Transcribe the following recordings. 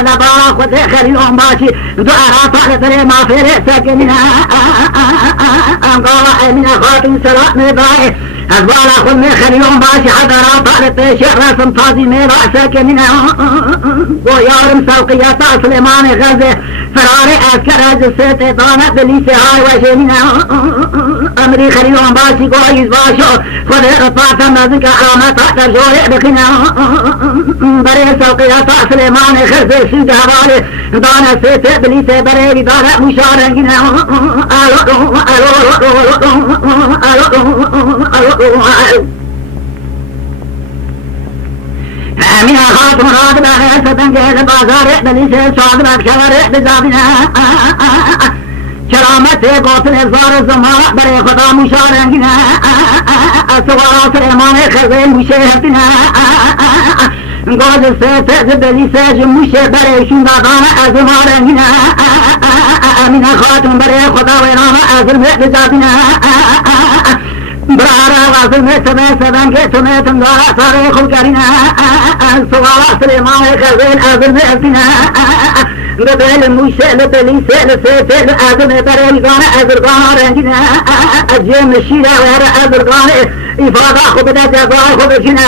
لبارا خود خلیلون باشی دو عراطا لدره ما فیره سکنینا قال امین خاتون سلام میبای از بالا خود می خلیلون باشی حضراتا لپیش رسم تازی میبا سکنینا گویارم سوقیتا سلیمان غزه فرار اسکر از ست دانت لیسه های و جنینا امری خلیلون باشی گویز باشو خود رفاتا نزدیک علامتا در جوه بخینا برای سوقیتا سلیمان غزه سید حواله دانت ست بلیسه برای دانت مشارنگینا امین خاتم خاتم ستن گل بازار بلیسه سواد بخشوار بزابینا کرامت قاتل افزار زمان برای خدا مشارنگینا سوارا سلیمان خزیل مشهدینا گاز ست بلیسه جموشه برای شندقان از مارنگینا امین خاتم برای خدا ویران از بزابینا برارا غازل میں سبن کے سمے تمہارا سارے خود کرینا سوارا سلیمان خزیل عظم ابنا لبل موشے لبلی سے عظم ترگان ازرگان رنگینا اجم شیرا ور ازرگان افادا خبدا جگا خود جنا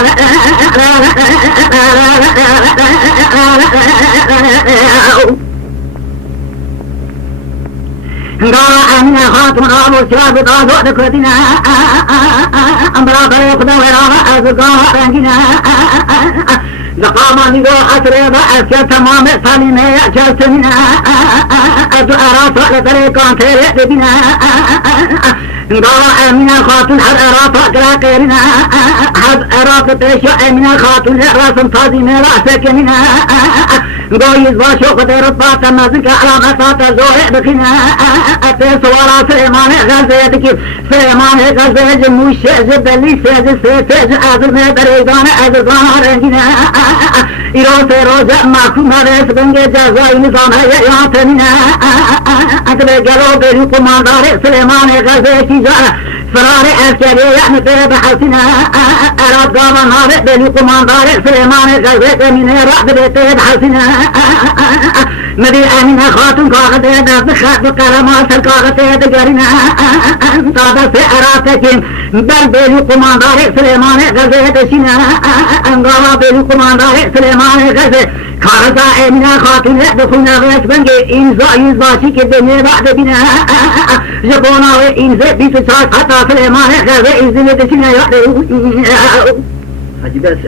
قال امين خاتم ابو سراب قاضي كدينا امرا بري خدا وراء ازقا رنگينا لقام نيغو اسرب اسيا تمام سالينه جلسنا ادو اراط لطريقان تيري بنا قال امين خاتم حد اراط قرا قيرنا حد اراط تيشو امين خاتم رسم تازينه راسكننا گویز باشو خدر پاتا مزنک علامتا زوه بخینا اتی سوارا سلیمان غزه دکیب سلیمان غزه جموشه زبلی سیز سیز عظم دریگان عزرگان رنگینا ایرو سیروز محکوم ریس بنگ جزای نظام یاتنینا اکبر گلو بیلو کماندار سلیمان غزه چیزا فرار اسکری یعنی تیره بحسینا اراد گاوا نار بیلو کماندار سلیمان غزه کمینه رعد بیته بحسینا مدي امين خاتم كاغد داس خات قلمات الكاغد دغرنا صاد في اراتكم بل بيلو قماندار سليمان غزه دشنا انغوا بيلو قماندار سليمان غزه كاردا امين خاتم دخلنا بس بنجي انزا يزاشي كدني بعد بنا جبونا وانزا بيت ساعه حتى سليمان غزه اذن دشنا حجي بس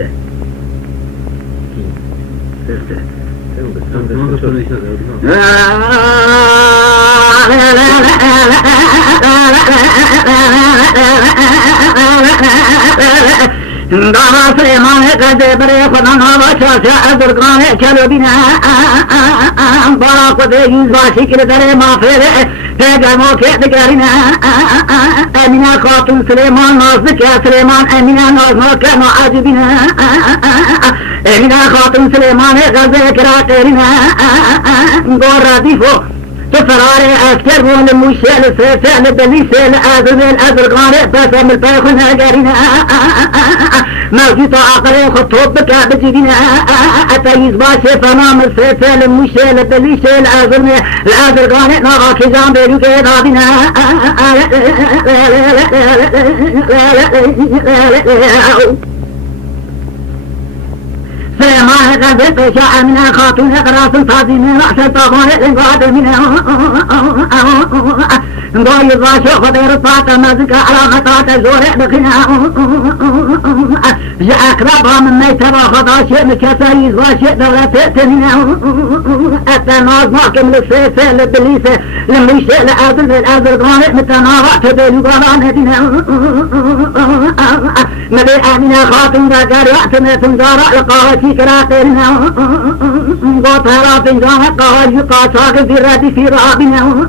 دعوا سليمان غزه بري خدانا باشا ازرقان چلو بنا بارا قديز باشي كل دري ما فيره تاجر موكي دقارنا امينة خاتم سليمان نازك يا سليمان امينة نازك ما عجبنا امينة خاتم سليمان غزه كراترنا غور رديفو فرار اسكر بون المشيل سيسال بليسال اذن الازرقان بس من الباخن اجارنا موجود عقل خطوب بك بجدنا اتيز باشي فنام سيسال المشيل بليسال اذن الازرقان نغا كزان بيلو كدابنا سليمان غزه بشاء من خاتون راس تازين راس طاغون الغاد منها ضايز باشو خدير فاطمه مزك على خطات زورع بخنا جاء اقربها من ميتها خضاشي مكسايز باشي دولة تنينا التناز محكم للسيسة للبليسة للميشة لأذن الأذر غانق متناغع تبيلو غران هدينا نبي آمنا خاتم راجار وقتنا تنزارع لقاوتي كراترنا غوطهرا تنزارع قاوتي قاصاق الزرات في رابنا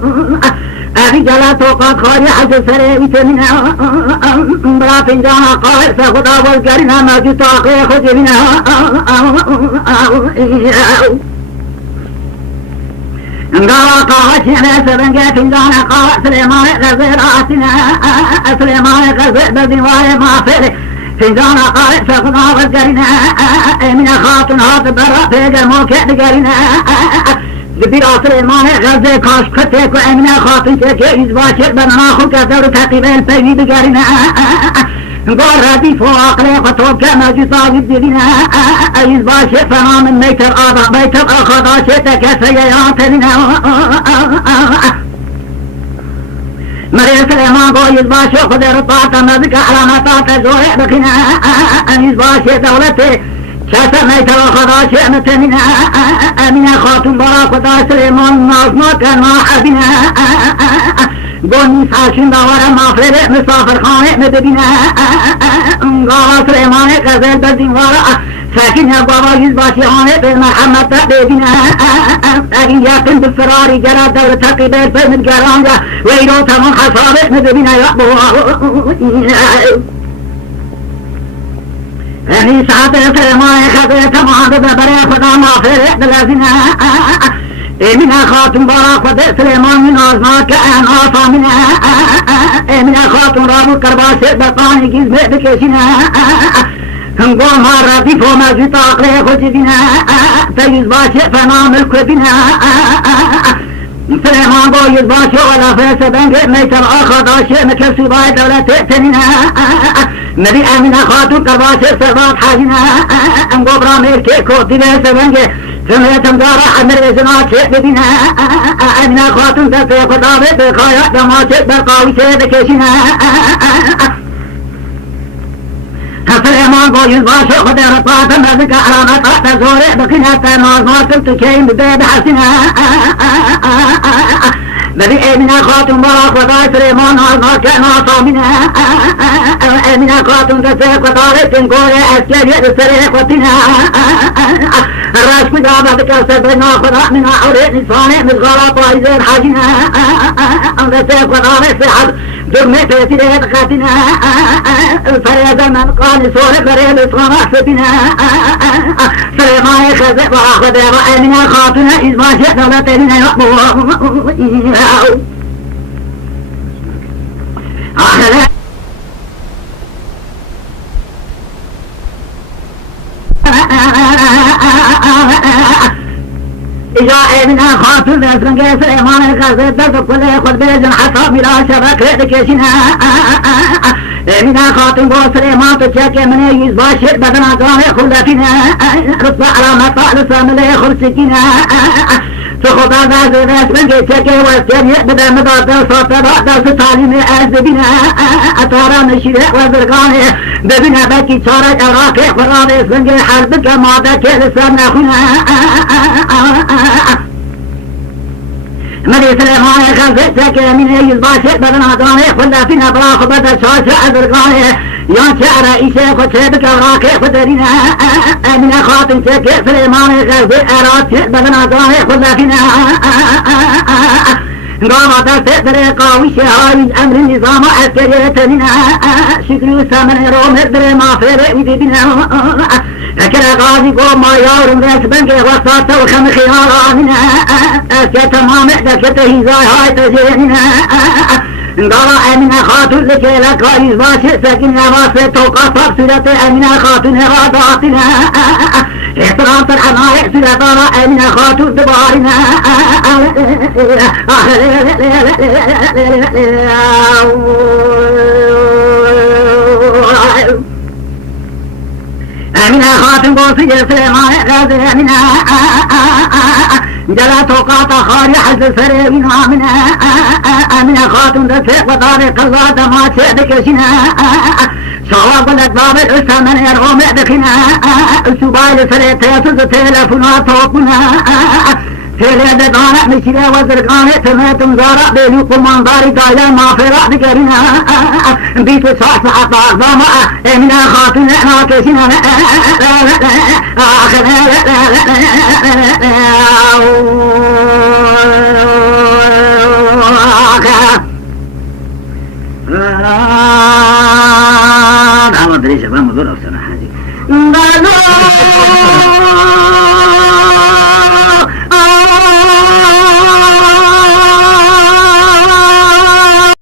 أخي جلات وقات خاري حج سريت منها برا فنجانا قائل سخدا والقرنا موجود طاقي خذ منها قال قاوتي أنا سبنجا فنجانا قائل سليمان غزير آسنا سليمان غزير بذنواي ما فيه هزان قارئ فقنا وزرنا من خاتون هات برا پیگر موقع دگرنا زبیر سلیمان غزه کاش کته کو امین خاتون که ایز باشد بنا خود که دور تقیبل پیوی دگرنا قال رديف وعقلي خطوب كما جطاب الدين أيز باشي فما من ميت الأرض بيت الأخذ عشتك سيئاتنا مريم سليمان بويز باشي خدر الطاقة مذك على مطاقة زوري بكنا أيز باشي دولتي شاسا ميت الأخذ عشتنا أمين خاتم براك وطا سليمان نازنا كان ما حبنا گونی ساشن داور مافره مسافر خانه مدبینا گاوا سلیمان غزل بدین وارا ساکن یا بابا یز باشی خانه به محمد ببینا اگین یقین بفراری جرا دور تقیبه به مدگران جا ویرو تمام حسابه مدبینا یا بابا یعنی ساعت سلیمان غزل تمام ببره خدا مافره دلازینا من خاتم براك ودئ سليمان من أزماك أن آفا من من خاتم رابو كرباس بقاني جزء بكشنا هم قوم هاردي فوما جطاق لي خجدنا تيز باشي فنام الكبنا سليمان بو يزباشي ولا فيس بنك ميت الآخر داشي مكسي باي دولة تأتننا نبي أمين خاتم كرباس سربات حاجنا هم قوم رامير كيكو دلس بنك سمعتم دارا حمر إزنات شئ بنا أمنا خاتم تسيق دابت بخايا دماشت برقاوي شئ بكشنا سليمان بويز باشا خدر طاطم أذك علامة تزوري بكنا تناز ماتم تكين ببيب حسنا نبي أمنا خاتم براك وضاي سليمان عزنا كنا صامنا أمنا خاتم تسيق دابت تنقوري أسكال يدسريق وطنا الراس مجابة بكسر بنا خدا من عوري نساني مزغالة طايزين حاجنا أمدسيق وضاي سحب درمي تيسيري بخاتنا الفريزة من قال سوري بريل صنع فتنا سليمان خزق وآخذ وآمنا خاتنا إذ ما شئنا لتلنا يقبوا آخر إجا من خاتم بسرنگ سليمان الخزق درد كل خد بيزن حصاب ملا شبك ريدكشنا من خاتم بو سليمان تشاك من يزباشر بدنا قام خلافنا رصع على مطال سامل خلصكنا فخطا ذا زيناس من جيتك واسكن يقبدا مضاد صوت بعد تعليم أزبنا أطارا نشيرة وزرقان ببنا بكي صارت أراك قرار اسمك حربك مادك لسان أخونا مدي سليمان خلفتك من يزباشر بدنا قام خلافنا براخ بدا شاشة أزرقان يان شعر إيشي خطيبك أراك خدرنا من خاتم شك سليمان خلفت أراك بدنا قام خلافنا قامت استدر قاوي شهايد أمر النظام عسكرية منا شكر سمن رومر در ما فير ودي بنا أكرا غازي قوم ما يورم راس بنك وسط وخم خيار منا أسكت تمام دكت هزاي هاي تجينا قال أمينة خاتون لكي لك وإزباش سكن نواس توقف سورة أمينة خاتون غاضاتنا احترام الحماية سورة أمينة خاتون دبارنا أمينة خاتون بوصي سليمان غازي أمينة جلا توقات خاري حز سريرنا منا أمينة خاتون رفيق وطارق الله دمات سعدك شنا صواب الأدباب الأسامن يرغم بخنا السبايل سريتيس تلفونات توقنا سيري دقانا مشيرا وزرقانا تماتم زارا بيلو قمان داري دايا ما فرع بكرنا بيتو صاح صحة أعظام أمينة خاتون ناكشنا ما ادري شباب مضر او سنه حاجه قالوا